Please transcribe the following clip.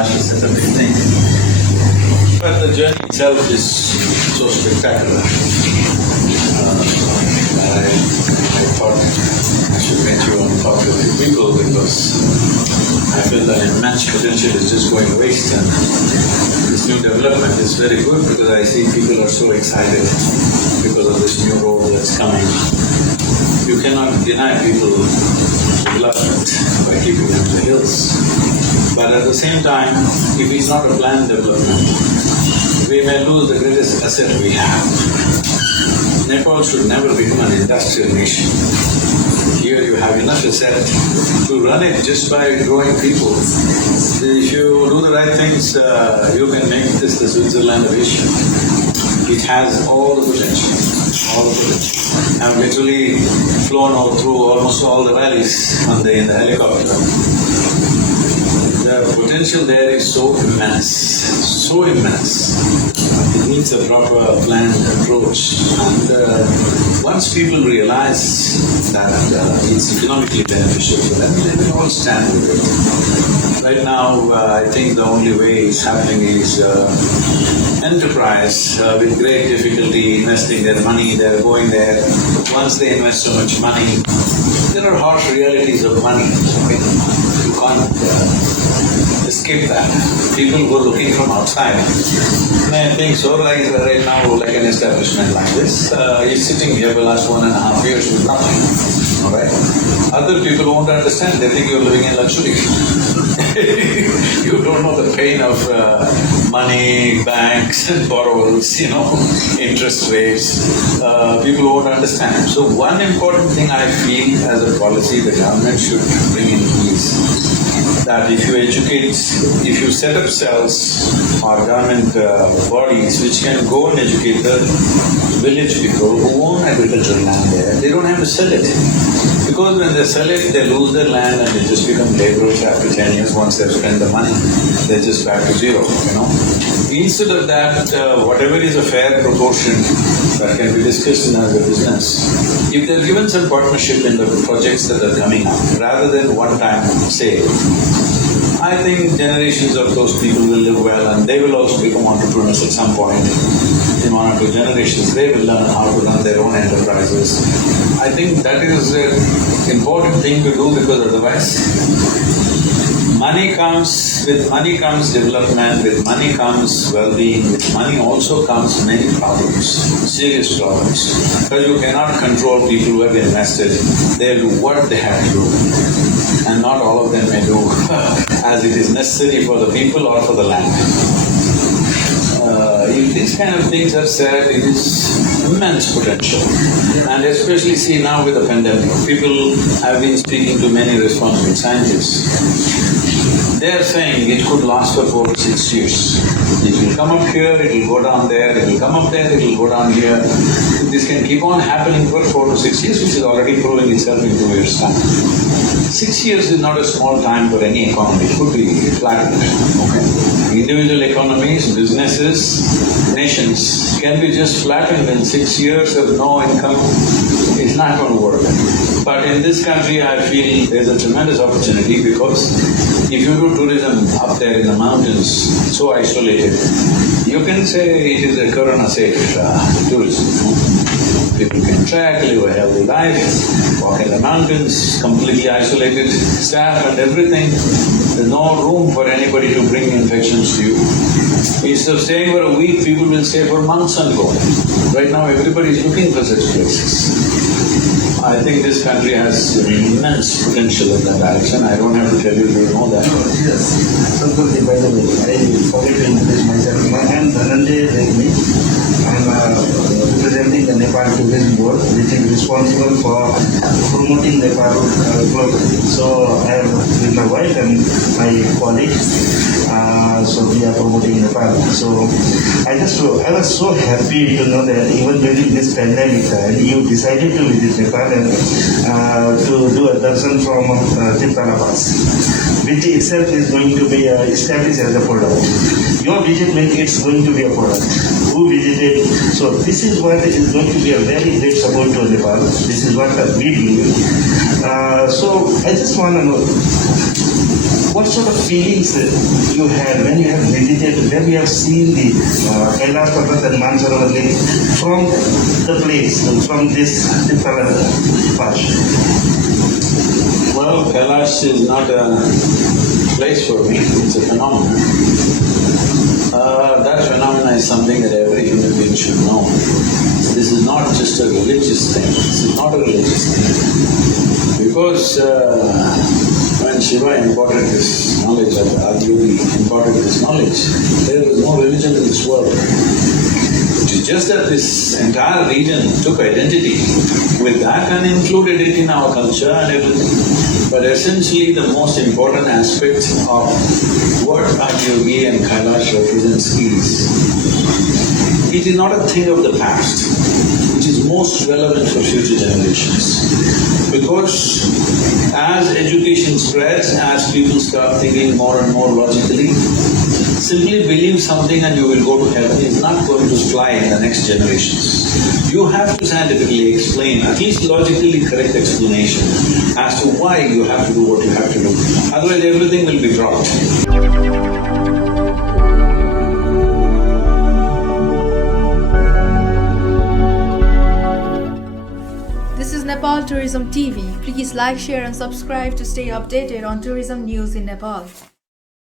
largely such a big thing. But the journey itself is so spectacular. I thought I should meet you and talk to a few people because I feel that immense potential is just going waste, and this new development is very good because I see people are so excited because of this new road that's coming. You cannot deny people development by keeping them in the hills. But at the same time, if it's not a planned development, we may lose the greatest asset we have. Nepal should never become an industrial nation. Here you have enough asset to run it just by growing people. If you do the right things, you can make this the Switzerland of Asia. It has all the potential, all the potential. I've literally flown all through almost all the valleys in the helicopter. The potential there is so immense, so immense. It needs a proper planned approach, and once people realize that it's economically beneficial for them, they will all stand with it. Right now, I think the only way it's happening is enterprise with great difficulty investing their money, they're going there. Once they invest so much money, there are harsh realities of money. You can't escape that. People who are looking from outside may think so right now like an establishment like this. He's sitting here for the last 1.5 years with nothing, all right? Other people won't understand, they think you're living in luxury. You don't know the pain of money, banks and borrowers, interest rates. People won't understand. So one important thing I feel as a policy the government should bring in is that if you educate, if you set up cells or government bodies which can go and educate the village people who own agricultural land there, they don't have to sell it. Because when they sell it, they lose their land and they just become laborers after 10 years. Once they've spent the money, they're just back to zero, Instead of that, whatever is a fair proportion that can be discussed as a business, if they're given some partnership in the projects that are coming up, rather than one-time sale, I think generations of those people will live well and they will also become entrepreneurs at some point. In 1 or 2 generations, they will learn how to run their own enterprises. I think that is an important thing to do because otherwise, with money comes development, with money comes well-being, with money also comes many problems, serious problems. Because you cannot control people who have invested, they'll do what they have to do. And not all of them may do as it is necessary for the people or for the land. If these kind of things are said, it is immense potential. And especially see now with the pandemic, people have been speaking to many responsible scientists. They are saying it could last for 4 to 6 years. It will come up here, it will go down there, it will come up there, it will go down here. This can keep on happening for 4 to 6 years, which is already proving itself in 2 years' time. 6 years is not a small time for any economy, it could be flattened, Individual economies, businesses, nations can be just flattened in 6 years of no income. It's not going to work. But in this country, I feel there's a tremendous opportunity because if you do tourism up there in the mountains, so isolated, you can say it is a corona-safe tourism. People can trek, live a healthy life, walk in the mountains, completely isolated, staff and everything. There's no room for anybody to bring infections to you. Instead of staying for a week, people will stay for months and go. Right now, everybody is looking for such places. I think this country has immense potential in that direction. I don't have to tell you, you know that. Yes. Sadhguru, by the way, I forget to introduce myself. I am Dhananjay Regmi. I am representing the Nepal Tourism Board, which is responsible for promoting Nepal globally. So I am with my wife and my colleagues. So we are promoting Nepal. So I was so happy to know that even during this pandemic time, you decided to visit Nepal and to do a darshan from Timtala Pass, which itself is going to be established as a product. Your visit means it's going to be a product. Who visited? So this is what is going to be a very great support to Nepal. This is what we believe. So I just want to know, what sort of feelings you had when you have visited, when you have seen the Kailash Parvat and Mansarovar Lake from the place, from this Pash? Well, Kailash is not a place for me, it's a phenomenon. That phenomenon is something that every human being should know. This is not just a religious thing, this is not a religious thing. Because when Shiva imparted this knowledge, or Adiyogi imparted this knowledge, there was no religion in this world. It is just that this entire region took identity with that and included it in our culture and everything. But essentially the most important aspect of what Adiyogi and Kailash represents is, it is not a thing of the past, which is most relevant for future generations. Because as education spreads, as people start thinking more and more logically, simply believe something and you will go to heaven is not going to fly in the next generations. You have to scientifically explain, at least logically correct explanation as to why you have to do what you have to do. Otherwise everything will be dropped. This is Nepal Tourism TV. Please like, share and subscribe to stay updated on tourism news in Nepal.